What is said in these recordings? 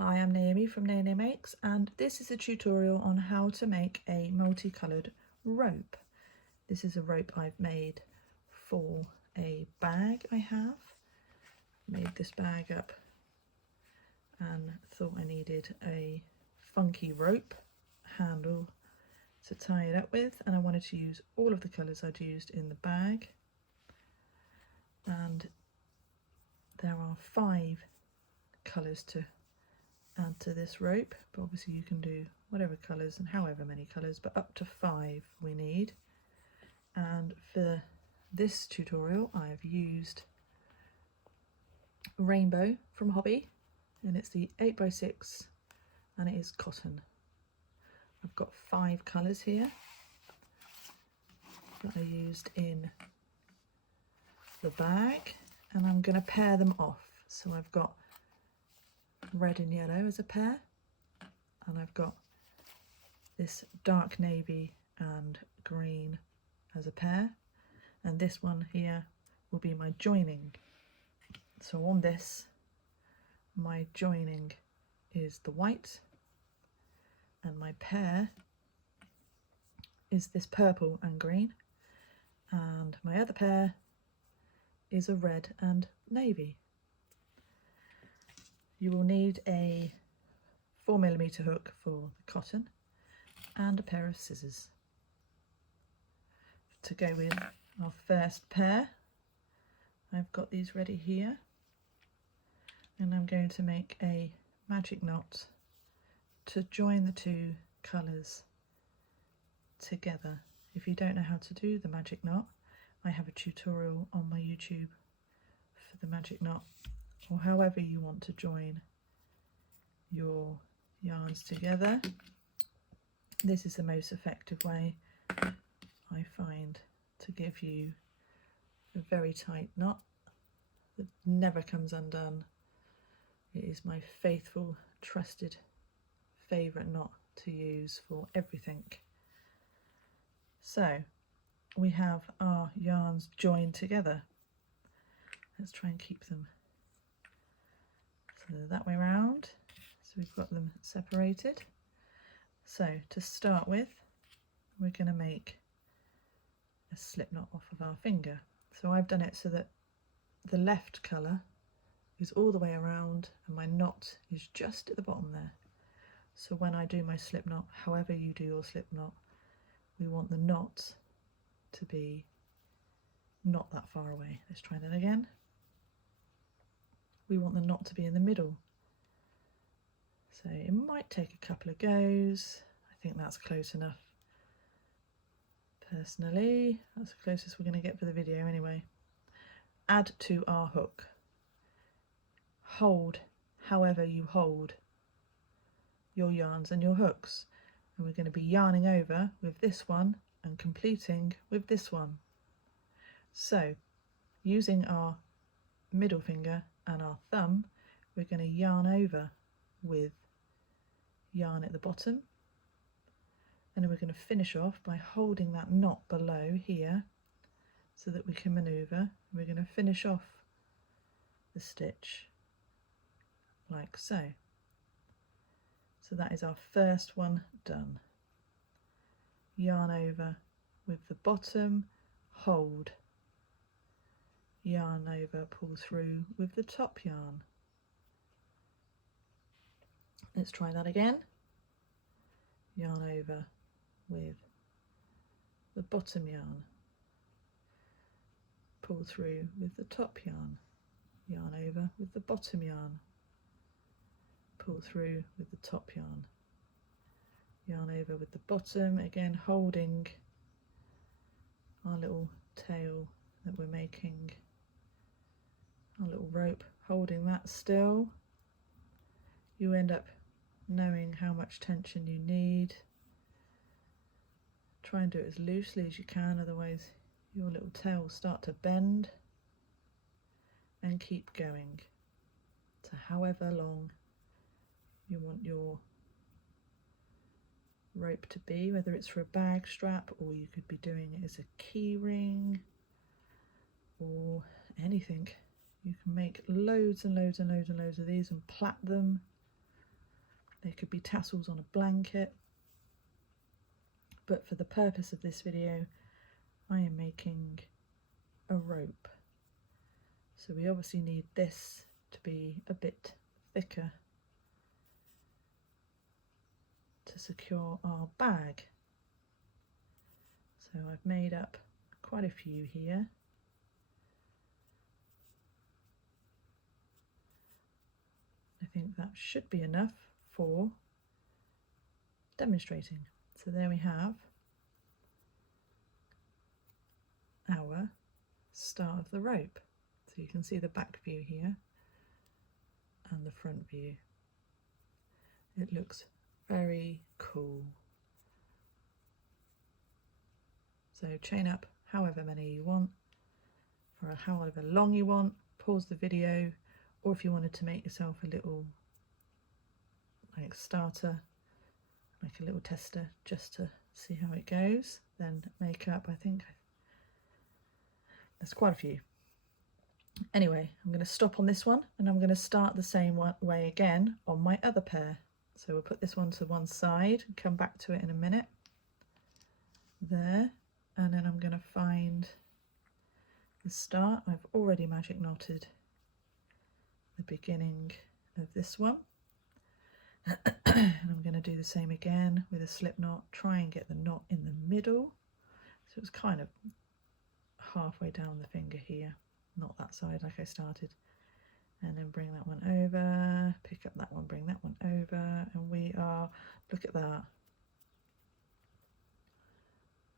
Hi, I'm Naomi from Nene Makes, and this is a tutorial on how to make a multicoloured rope. This is a rope I've made for a bag I have. Made this bag up and thought I needed a funky rope handle to tie it up with, and I wanted to use all of the colours I'd used in the bag. And there are 5 colours to add to this rope, but obviously you can do whatever colours and however many colours, but up to 5 we need. And for this tutorial I've used Rainbow from Hobby, and it's the 8x6 and it is cotton. I've got 5 colours here that I used in the bag, and I'm going to pair them off. So I've got red and yellow as a pair, and I've got this dark navy and green as a pair, and this one here will be my joining. So on this, my joining is the white, and my pair is this purple and green, and my other pair is a red and navy. You will need a 4mm hook for the cotton and a pair of scissors. To go with our first pair, I've got these ready here, and I'm going to make a magic knot to join the 2 colours together. If you don't know how to do the magic knot, I have a tutorial on my YouTube for the magic knot, or however you want to join your yarns together. This is the most effective way I find to give you a very tight knot that never comes undone. It is my faithful, trusted, favourite knot to use for everything. So we have our yarns joined together. Let's try and keep them so that way round. So we've got them separated. So to start with, we're going to make a slip knot off of our finger. So I've done it so that the left colour is all the way around and my knot is just at the bottom there. So when I do my slip knot, however you do your slip knot, we want the knot to be not that far away. Let's try that again. We want the knot to be in the middle. So it might take a couple of goes. I think that's close enough. Personally, that's the closest we're going to get for the video anyway. Add to our hook. Hold however you hold your yarns and your hooks. And we're going to be yarning over with this one and completing with this one. So using our middle finger and our thumb, we're going to yarn over with yarn at the bottom, and then we're going to finish off by holding that knot below here so that we can manoeuvre. We're going to finish off the stitch like so. So that is our first one done. Yarn over with the bottom, hold, yarn over, pull through with the top yarn. Let's try that again. Yarn over with the bottom yarn, pull through with the top yarn, yarn over with the bottom yarn, pull through with the top yarn, yarn over with the bottom, again holding our little tail that we're making, our little rope, holding that still. You end up knowing how much tension you need. Try and do it as loosely as you can, otherwise your little tail will start to bend, and keep going to however long you want your rope to be, whether it's for a bag strap or you could be doing it as a key ring or anything. You can make loads and loads and loads and loads of these and plait them They could be tassels on a blanket, but for the purpose of this video I am making a rope. So we obviously need this to be a bit thicker to secure our bag. So I've made up quite a few here. I think that should be enough for demonstrating. So there we have our start of the rope. So you can see the back view here and the front view. It looks very cool. So chain up however many you want, for however long you want, pause the video, or if you wanted to make yourself a little like starter, like a little tester just to see how it goes, then make up, I think there's quite a few. Anyway, I'm going to stop on this one and I'm going to start the same way again on my other pair. So we'll put this one to one side and come back to it in a minute. There, and then I'm going to find the start. I've already magic knotted the beginning of this one. And I'm going to do the same again with a slip knot, try and get the knot in the middle. So it's kind of halfway down the finger here, not that side like I started. And then bring that one over, pick up that one, bring that one over, and we are, look at that.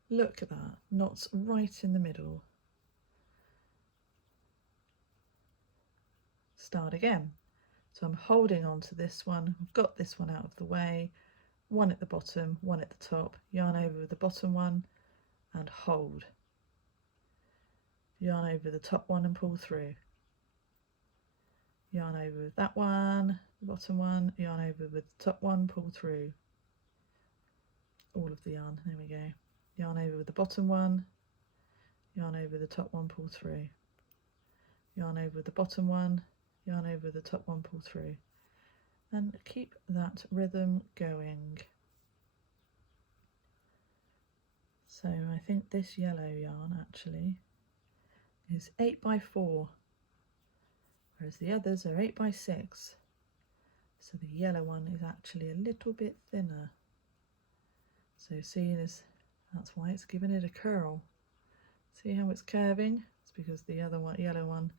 Look at that, knots right in the middle. Start again. So I'm holding on to this one, I've got this one out of the way, one at the bottom, one at the top, yarn over the bottom one and hold. Yarn over the top one and pull through. Yarn over with that one, the bottom one, yarn over with the top one, pull through. All of the yarn, there we go. Yarn over with the bottom one, yarn over the top one, pull through. Yarn over with the bottom one, yarn over the top one, pull through. And keep that rhythm going. So I think this yellow yarn actually is 8x4. Whereas the others are 8x6. So the yellow one is actually a little bit thinner. So seeing as that's why it's giving it a curl. See how it's curving? It's because the other one, yellow one,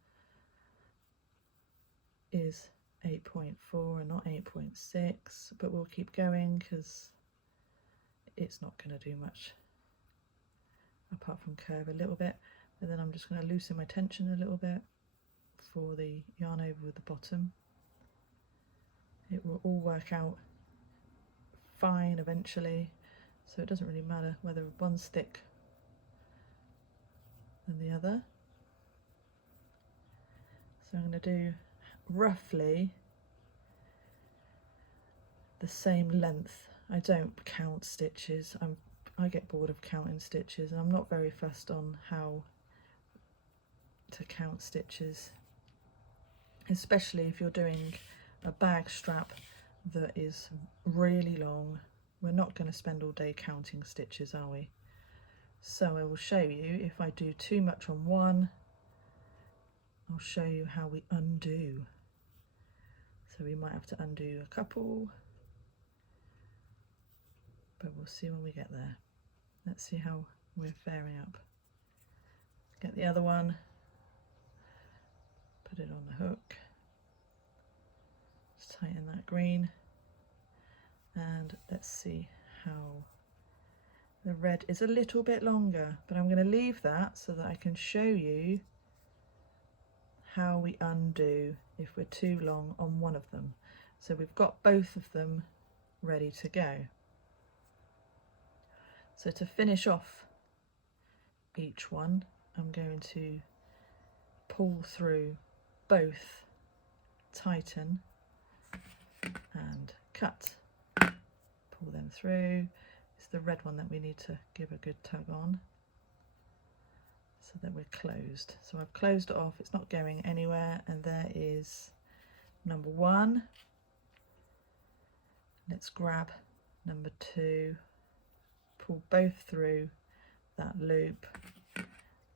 is 8.4 and not 8.6. But we'll keep going because it's not going to do much apart from curve a little bit. And then I'm just going to loosen my tension a little bit for the yarn over with the bottom. It will all work out fine eventually, so it doesn't really matter whether one's thick than the other. So I'm going to do roughly the same length. I don't count stitches. I get bored of counting stitches and I'm not very fussed on how to count stitches, especially if you're doing a bag strap that is really long. We're not going to spend all day counting stitches, are we? So I will show you, if I do too much on one, I'll show you how we undo. So we might have to undo a couple, but we'll see when we get there. Let's see how we're faring up. Get the other one, put it on the hook, just tighten that green, and let's see how the red is a little bit longer, but I'm going to leave that so that I can show you how we undo if we're too long on one of them. So we've got both of them ready to go. So to finish off each one, I'm going to pull through both, tighten and cut, pull them through. It's the red one that we need to give a good tug on so that we're closed. So I've closed it off, it's not going anywhere, and there is number one, Let's grab number 2, pull both through that loop,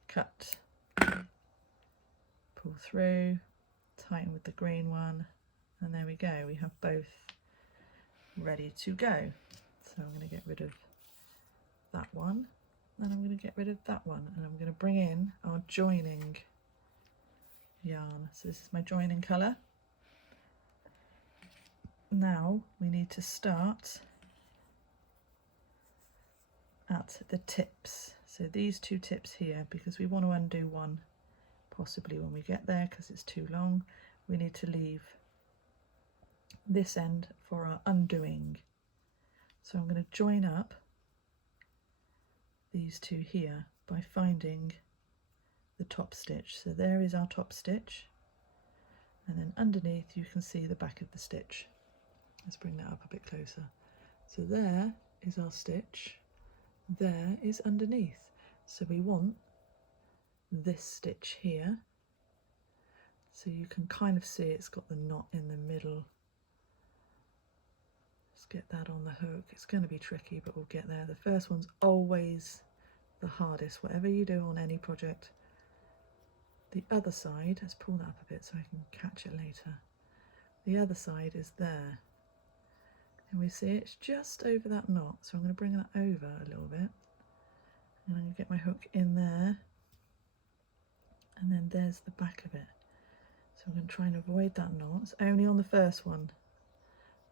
cut, pull through, tighten with the green one, and there we go, we have both ready to go. So I'm going to get rid of that one, and I'm going to get rid of that one, and I'm going to bring in our joining yarn. So this is my joining colour. Now we need to start at the tips, so these 2 tips here, because we want to undo one possibly when we get there because it's too long. We need to leave this end for our undoing. So I'm going to join up these 2 here by finding the top stitch. So there is our top stitch, and then underneath you can see the back of the stitch. Let's bring that up a bit closer. So there is our stitch, there is underneath. So we want this stitch here, so you can kind of see it's got the knot in the middle. Let's get that on the hook. It's going to be tricky, but we'll get there. The first one's always the hardest, whatever you do on any project. The other side, let's pull that up a bit so I can catch it later. The other side is there, and we see it's just over that knot, so I'm going to bring that over a little bit, and I'm going to get my hook in there, and then there's the back of it. So I'm going to try and avoid that knot. It's only on the first one.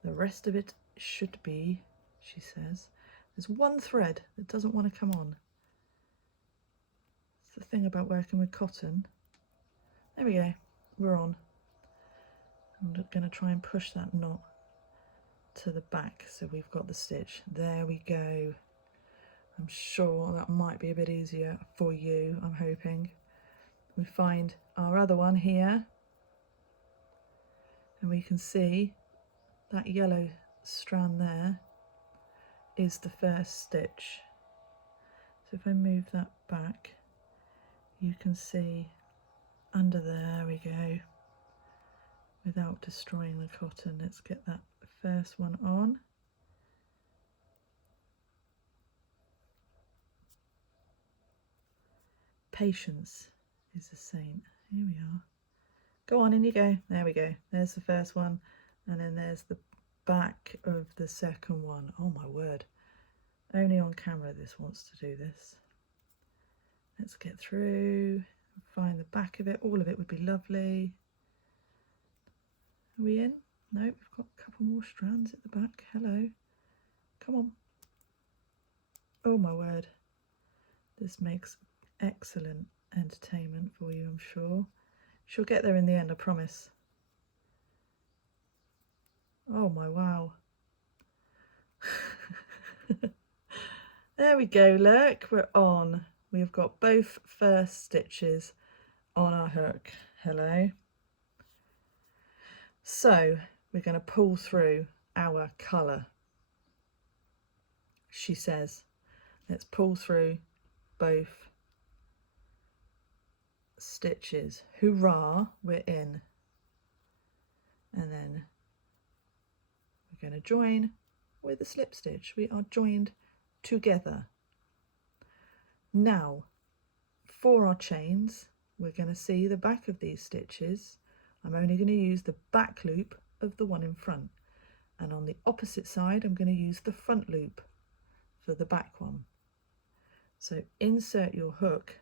The rest of it should be, she says, there's one thread that doesn't want to come on. It's the thing about working with cotton. There we go, we're on. I'm going to try and push that knot to the back so we've got the stitch. There we go. I'm sure that might be a bit easier for you, I'm hoping. We find our other one here, and we can see that yellow strand there is the first stitch. So if I move that back, you can see under there we go, without destroying the cotton. Let's get that first one on. Patience is a saint. Here we are. Go on, in you go. There we go. There's the first one, and then there's the back of the second one. Oh my word. Only on camera this wants to do this. Let's get through, find the back of it. All of it would be lovely. Are we in? No, we've got a couple more strands at the back. Hello. Come on. Oh my word. This makes excellent entertainment for you, I'm sure. She'll get there in the end, I promise. Oh my wow. There we go, look, we're on. We've got both first stitches on our hook. Hello. So we're going to pull through our colour. She says, let's pull through both stitches. Hurrah, we're in. And then we're going to join with a slip stitch. We are joined together. Now for our chains, we're going to see the back of these stitches. I'm only going to use the back loop of the one in front, and on the opposite side I'm going to use the front loop for the back one. So insert your hook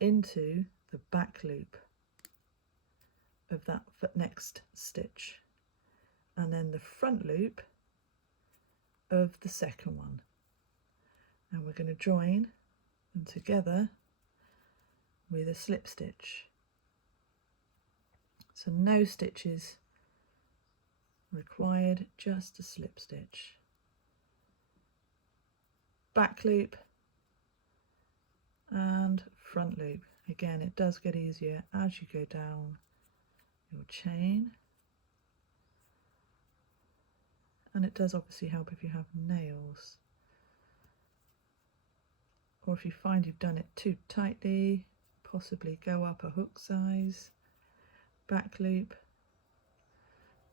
into the back loop of that next stitch, and then the front loop of the second one, and we're going to join them together with a slip stitch. So no stitches required, just a slip stitch. Back loop and front loop. Again, it does get easier as you go down your chain, and it does obviously help if you have nails, or if you find you've done it too tightly, possibly go up a hook size. Back loop,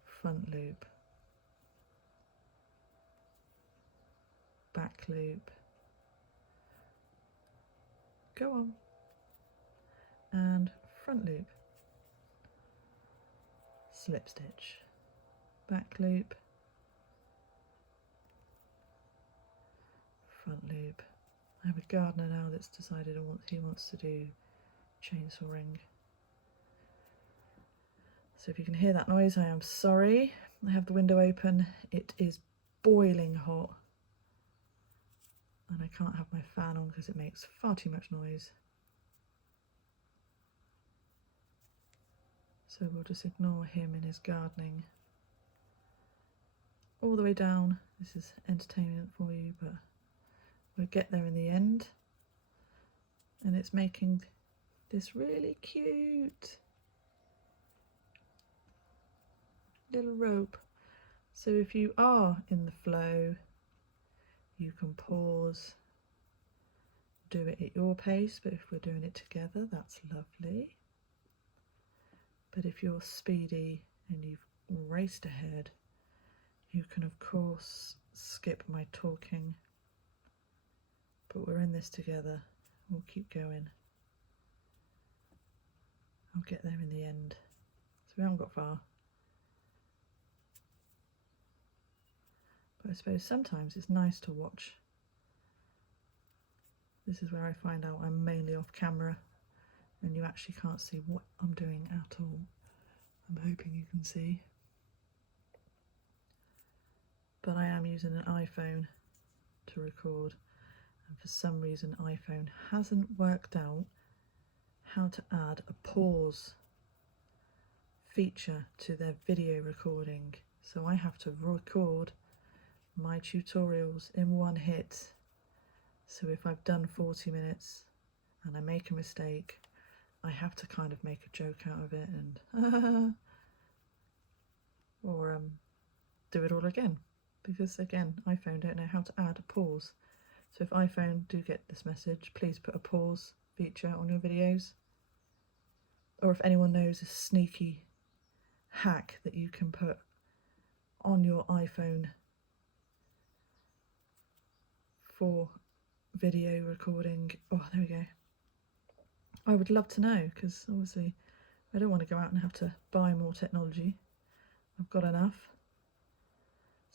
front loop. back loop, go on, and front loop, slip stitch, back loop, front loop. I have a gardener now that's decided he wants to do chainsawing. So if you can hear that noise, I am sorry. I have the window open. It is boiling hot. And I can't have my fan on because it makes far too much noise. So we'll just ignore him in his gardening. All the way down. This is entertainment for you, but we'll get there in the end. And it's making this really cute little rope. So if you are in the flow, you can pause, do it at your pace, but if we're doing it together, that's lovely. But if you're speedy and you've raced ahead, you can of course skip my talking, but we're in this together. We'll keep going. I'll get there in the end. So we haven't got far. But I suppose sometimes it's nice to watch. This is where I find out I'm mainly off camera and you actually can't see what I'm doing at all. I'm hoping you can see. But I am using an iPhone to record, and for some reason iPhone hasn't worked out how to add a pause feature to their video recording. So I have to record my tutorials in one hit. So if I've done 40 minutes and I make a mistake, I have to kind of make a joke out of it and or do it all again, because again iPhone don't know how to add a pause. So if iPhone do get this message, please put a pause feature on your videos, or if anyone knows a sneaky hack that you can put on your iPhone for video recording. Oh, there we go. I would love to know, because obviously I don't want to go out and have to buy more technology. I've got enough.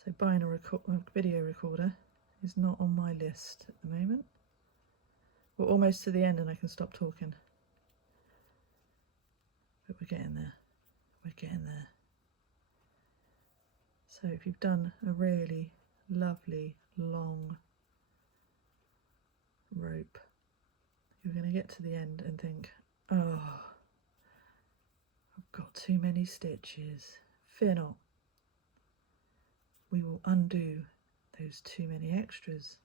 So buying a video recorder is not on my list at the moment. We're almost to the end and I can stop talking. But we're getting there. We're getting there. So if you've done a really lovely long rope, you're going to get to the end and think, oh, I've got too many stitches. Fear not. We will undo those too many extras.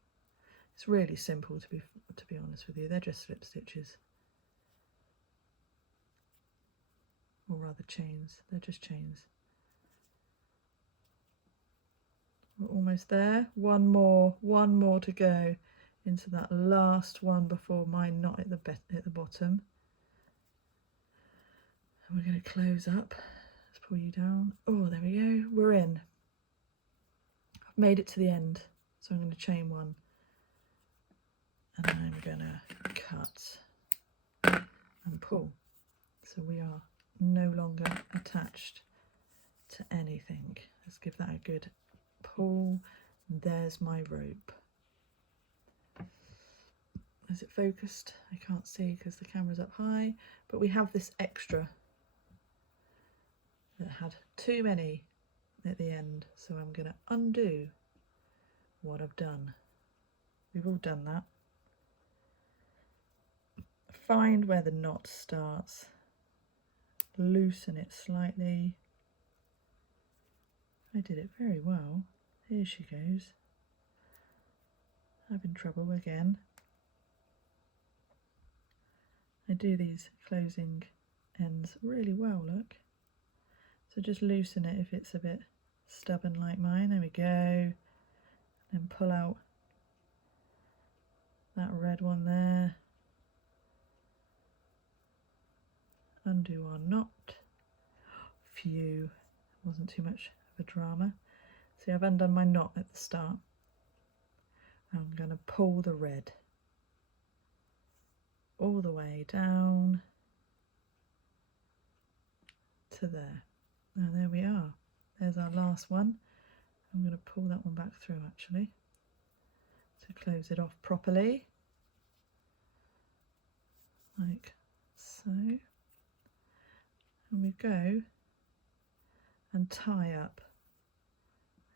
It's really simple, to be honest with you. They're just slip stitches, or rather chains. They're just chains. We're almost there. One more to go into that last one before my knot at the bottom. And we're going to close up. Let's pull you down. Oh, there we go. We're in. I've made it to the end, so I'm going to chain one, and I'm going to cut and pull. So we are no longer attached to anything. Let's give that a good pull. There's my rope. Is it focused? I can't see because the camera's up high, but we have this extra that had too many at the end, so I'm going to undo what I've done. We've all done that. Find where the knot starts, loosen it slightly. I did it very well. Here she goes. Having trouble again. I do these closing ends really well, look. So just loosen it if it's a bit stubborn like mine. There we go. And pull out that red one there. Undo our knot. Phew, wasn't too much of a drama. See, I've undone my knot at the start. I'm going to pull the red all the way down to there. Now there we are. There's our last one. I'm going to pull that one back through actually to close it off properly, like so. And we go and tie up.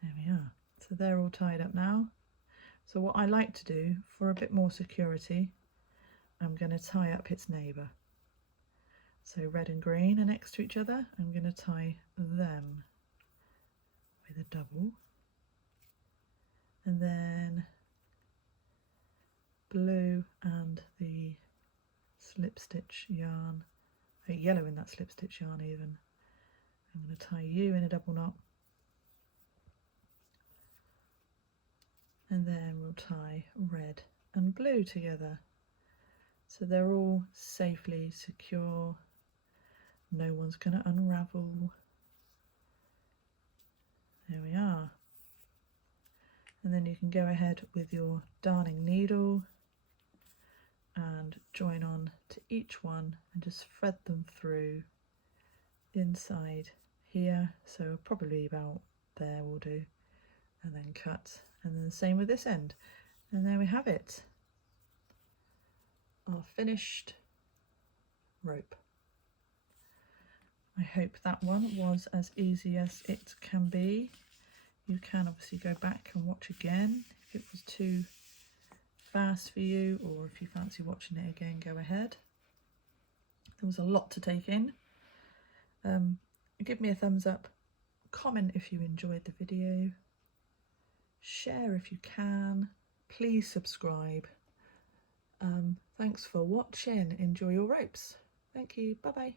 There we are. So they're all tied up now. So what I like to do for a bit more security, I'm going to tie up its neighbour. So red and green are next to each other. I'm going to tie them with a double. And then blue and the slip stitch yarn, yellow in that slip stitch yarn even. I'm going to tie you in a double knot. And then we'll tie red and blue together. So they're all safely secure. No one's going to unravel. There we are. And then you can go ahead with your darning needle and join on to each one and just thread them through inside here. So probably about there will do. And then cut. And then the same with this end. And there we have it. Our finished rope. I hope that one was as easy as it can be. You can obviously go back and watch again if it was too fast for you, or if you fancy watching it again, go ahead. There was a lot to take in. Give me a thumbs up, comment if you enjoyed the video, share if you can, please subscribe. Thanks for watching. Enjoy your ropes. Thank you. Bye bye.